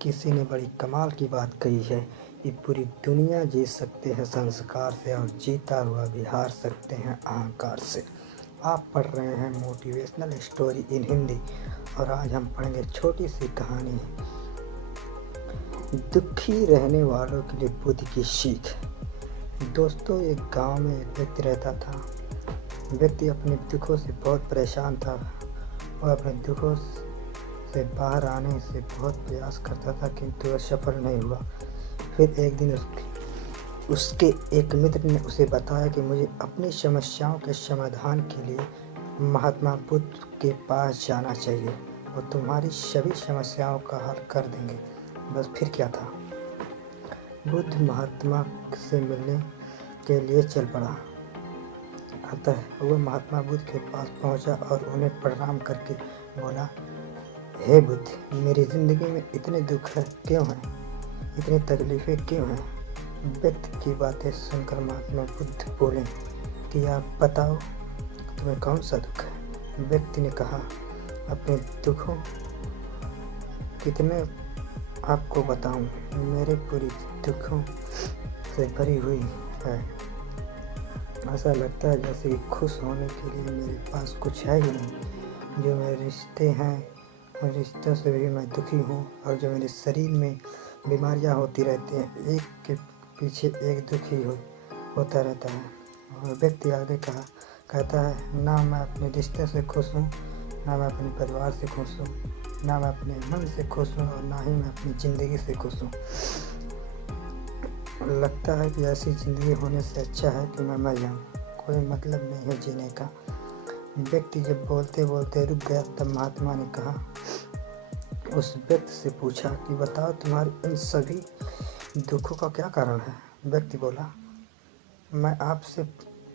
किसी ने बड़ी कमाल की बात कही है कि पूरी दुनिया जीत सकते हैं संस्कार से और जीता हुआ भी हार सकते हैं अहंकार से। आप पढ़ रहे हैं मोटिवेशनल स्टोरी इन हिंदी और आज हम पढ़ेंगे छोटी सी कहानी, दुखी रहने वालों के लिए बुद्ध की सीख। दोस्तों, एक गांव में एक व्यक्ति रहता था। व्यक्ति अपने दुखों से बहुत परेशान था। वह अपने दुखों से बाहर आने से बहुत प्रयास करता था, किंतु वह सफल नहीं हुआ। फिर एक दिन उसके एक मित्र ने उसे बताया कि मुझे अपनी समस्याओं के समाधान के लिए महात्मा बुद्ध के पास जाना चाहिए। वो तुम्हारी सभी समस्याओं का हल कर देंगे। बस फिर क्या था, बुद्ध महात्मा से मिलने के लिए चल पड़ा। अतः वह महात्मा बुद्ध के पास पहुंचा और उन्हें प्रणाम करके बोला, हे बुद्ध, मेरी ज़िंदगी में इतने दुख क्यों हैं, इतनी तकलीफ़ें क्यों हैं? व्यक्ति की बातें सुनकर महात्मा बुद्ध बोले कि आप बताओ, तुम्हें कौन सा दुख है? व्यक्ति ने कहा, अपने दुखों कितने आपको बताऊं, मेरे पूरी दुखों से भरी हुई है। ऐसा लगता है जैसे कि खुश होने के लिए मेरे पास कुछ है ही नहीं। जो मेरे रिश्ते हैं, उन रिश्तों से भी मैं दुखी हूँ, और जो मेरे शरीर में बीमारियाँ होती रहती हैं, एक के पीछे एक दुखी होता रहता है। और व्यक्ति आगे कहता है, ना मैं अपने रिश्ते से खुश हूँ, ना मैं अपने परिवार से खुश हूँ, ना मैं अपने मन से खुश हूँ, और ना ही मैं अपनी ज़िंदगी से खुश हूँ। लगता है कि ऐसी ज़िंदगी होने से अच्छा है कि मैं मर जाऊँ, कोई मतलब नहीं है जीने का। व्यक्ति जब बोलते बोलते रुक गया, तब महात्मा ने कहा, उस व्यक्ति से पूछा कि बताओ, तुम्हारे इन सभी दुखों का क्या कारण है? व्यक्ति बोला, मैं आपसे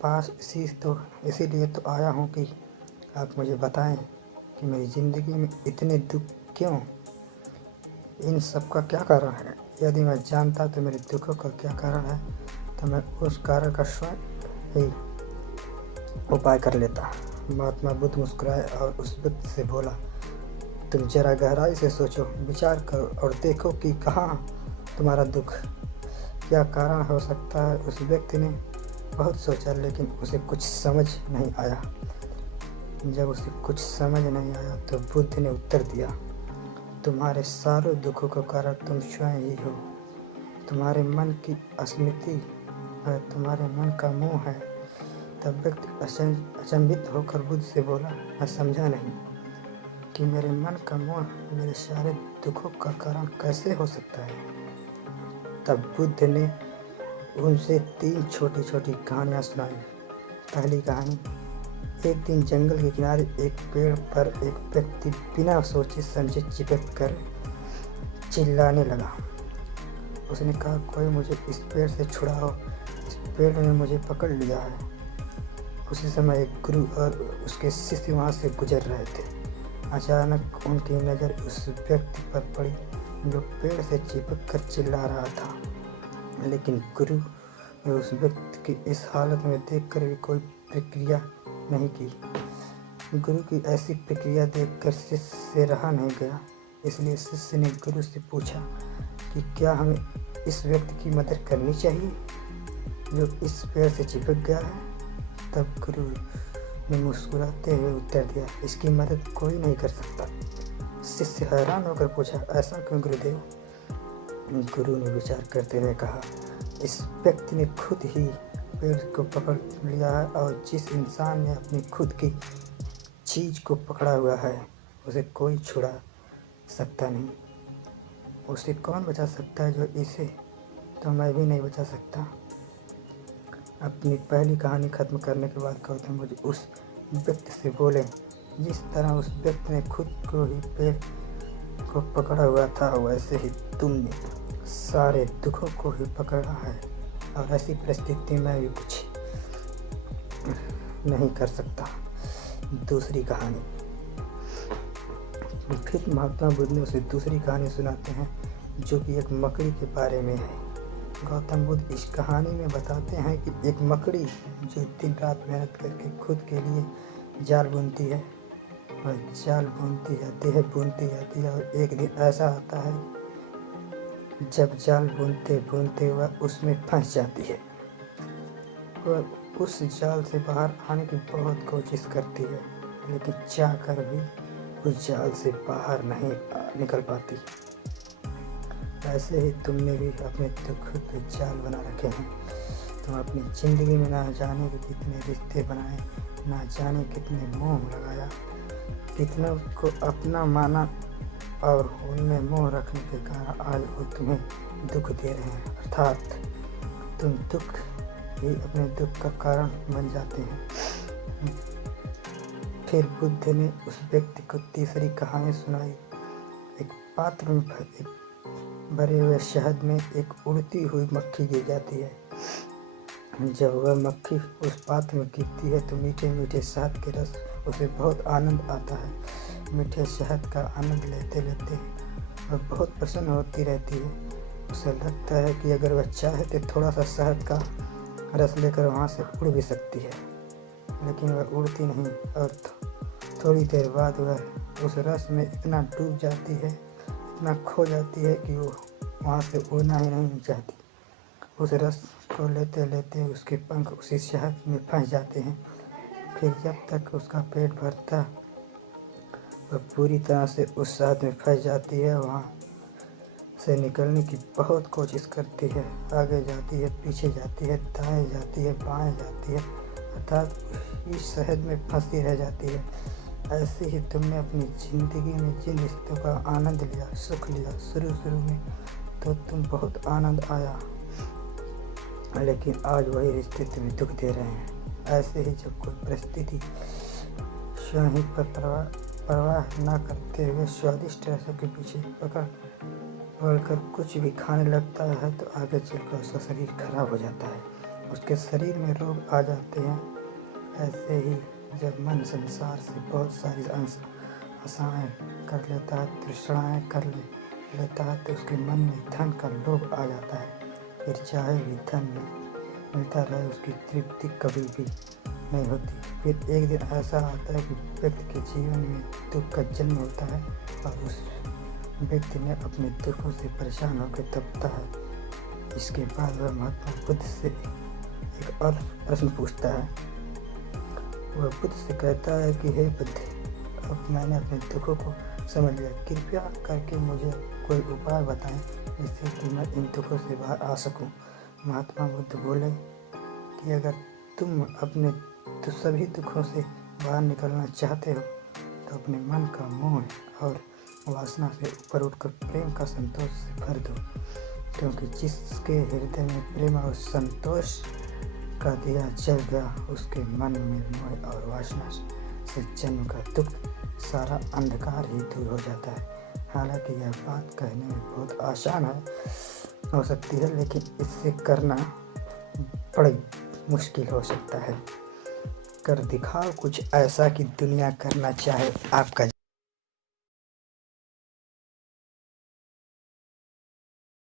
पास इसीलिए तो आया हूँ कि आप मुझे बताएं कि मेरी ज़िंदगी में इतने दुख क्यों, इन सब का क्या कारण है। यदि मैं जानता तो मेरे दुखों का क्या कारण है, तो मैं उस कारण का स्वयं ही उपाय कर लेता। महात्मा बुद्ध मुस्कुराए और उस व्यक्ति से बोला, तुम जरा गहराई से सोचो, विचार करो और देखो कि कहाँ तुम्हारा दुख, क्या कारण हो सकता है। उस व्यक्ति ने बहुत सोचा, लेकिन उसे कुछ समझ नहीं आया। जब उसे कुछ समझ नहीं आया तो बुद्ध ने उत्तर दिया, तुम्हारे सारे दुखों का कारण तुम स्वयं ही हो। तुम्हारे मन की अस्मिति है, तुम्हारे मन का मोह है। तब व्यक्ति अचंभित होकर बुद्ध से बोला, मैं समझा नहीं कि मेरे मन का मोह मेरे सारे दुखों का कारण कैसे हो सकता है। तब बुद्ध ने उनसे 3 छोटी छोटी कहानियाँ सुनाई। पहली कहानी, एक दिन जंगल के किनारे एक पेड़ पर एक व्यक्ति बिना सोचे समझे चिपक कर चिल्लाने लगा। उसने कहा, कोई मुझे इस पेड़ से छुड़ाओ, इस पेड़ ने मुझे पकड़ लिया है। उसी समय एक गुरु और उसके शिष्य वहाँ से गुजर रहे थे। अचानक उनकी नज़र उस व्यक्ति पर पड़ी जो पेड़ से चिपक कर चिल्ला रहा था। लेकिन गुरु ने उस व्यक्ति की इस हालत में देखकर भी कोई प्रतिक्रिया नहीं की। गुरु की ऐसी प्रक्रिया देखकर शिष्य से रहा नहीं गया, इसलिए शिष्य ने गुरु से पूछा कि क्या हमें इस व्यक्ति की मदद करनी चाहिए जो इस पेड़ से चिपक गया है। तब गुरु ने मुस्कुराते हुए उत्तर दिया, इसकी मदद कोई नहीं कर सकता। शिष्य हैरान होकर पूछा, ऐसा क्यों गुरुदेव? गुरु ने विचार करते हुए कहा, इस व्यक्ति ने खुद ही पेड़ को पकड़ लिया है, और जिस इंसान ने अपनी खुद की चीज़ को पकड़ा हुआ है उसे कोई छुड़ा सकता नहीं। उसे कौन बचा सकता है जो इसे, तो मैं भी नहीं बचा सकता। अपनी पहली कहानी खत्म करने के बाद गौतम बुद्ध उस व्यक्ति से बोले, जिस तरह उस व्यक्ति ने खुद को ही पेड़ को पकड़ा हुआ था, वैसे ही तुमने सारे दुखों को ही पकड़ा है, और ऐसी परिस्थिति में भी कुछ नहीं कर सकता। दूसरी कहानी, फिर महात्मा बुद्ध ने उसे दूसरी कहानी सुनाते हैं, जो कि एक मकड़ी के बारे में है। गौतम बुद्ध इस कहानी में बताते हैं कि एक मकड़ी जो दिन रात मेहनत करके खुद के लिए जाल बुनती है, और जाल बुनती जाती है, और एक दिन ऐसा आता है जब जाल बुनते बुनते वह उसमें फंस जाती है। वह उस जाल से बाहर आने की बहुत कोशिश करती है, लेकिन चाह कर भी उस जाल से बाहर नहीं निकल पाती। ऐसे ही तुमने भी अपने दुख के जाल बना रखे हैं। तुम अपनी ज़िंदगी में ना जाने के कितने रिश्ते बनाए, ना जाने कितने मोह लगाया, कितनों को अपना माना, और उनमें मोह रखने के कारण आज वो तुम्हें दुख दे रहे हैं। अर्थात तुम दुख ही अपने दुख का कारण बन जाते हैं। फिर बुद्ध ने उस व्यक्ति को तीसरी कहानी सुनाई। एक पात्र में भरे हुए शहद में एक उड़ती हुई मक्खी गिर जाती है। जब वह मक्खी उस पात्र में गिरती है तो मीठे मीठे शहद के रस उसे बहुत आनंद आता है। मीठे शहद का आनंद लेते लेते वह बहुत प्रसन्न होती रहती है। उसे लगता है कि अगर वह चाहे तो थोड़ा सा शहद का रस लेकर वहाँ से उड़ भी सकती है, लेकिन वह उड़ती नहीं और थोड़ी देर बाद वह उस रस में इतना डूब जाती है, इतना खो जाती है कि वो वहाँ से उड़ना ही नहीं चाहती। उस रस को लेते लेते उसके पंख उसी शहद में फंस जाते हैं। फिर जब तक उसका पेट भरता वह पूरी तरह से उस शहद में फंस जाती है। वहाँ से निकलने की बहुत कोशिश करती है, आगे जाती है, पीछे जाती है, दाएं जाती है, बाएं जाती है, अर्थात इस शहद में फंसी रह जाती है। ऐसे ही तुमने अपनी ज़िंदगी में जिन रिश्तों का आनंद लिया, सुख लिया, शुरू में तो तुम बहुत आनंद आया, लेकिन आज वही रिश्ते तुम्हें दुख दे रहे हैं। ऐसे ही जब कोई परिस्थिति स्वयं ही पर परवाह न करते हुए स्वादिष्ट रसों के पीछे पकड़ कुछ भी खाने लगता है तो आगे चलकर उसका शरीर खराब हो जाता है, उसके शरीर में रोग आ जाते हैं। ऐसे ही जब मन संसार से बहुत सारी आशाएं कर लेता है, तृष्णाएं कर लेता है, तो उसके मन में धन का लोभ आ जाता है। फिर चाहे भी धन मिलता रहे, उसकी तृप्ति कभी भी नहीं होती। फिर एक दिन ऐसा आता है कि व्यक्ति के जीवन में दुख का जन्म होता है और उस व्यक्ति ने अपने दुखों से परेशान होकर तपता है। इसके बाद वह महात्मा बुद्ध से एक और प्रश्न पूछता है। वह बुद्ध से कहता है कि हे बुद्ध, अब मैंने अपने दुखों को समझ लिया, कृपया करके मुझे कोई उपाय बताएं जिससे कि मैं इन दुखों से बाहर आ सकूं। महात्मा बुद्ध बोले कि अगर तुम अपने सभी दुखों से बाहर निकलना चाहते हो तो अपने मन का मोह और वासना से ऊपर उठकर प्रेम का संतोष से भर दो, क्योंकि जिसके हृदय में प्रेम और संतोष का दिया जल गया, उसके मन में मोह और वासना से जन्म का दुख, सारा अंधकार ही दूर हो जाता है। हालांकि यह बात कहने में बहुत आसान हो सकती है, लेकिन इसे करना बड़ी मुश्किल हो सकता है। कर दिखाओ कुछ ऐसा कि दुनिया करना चाहे आपका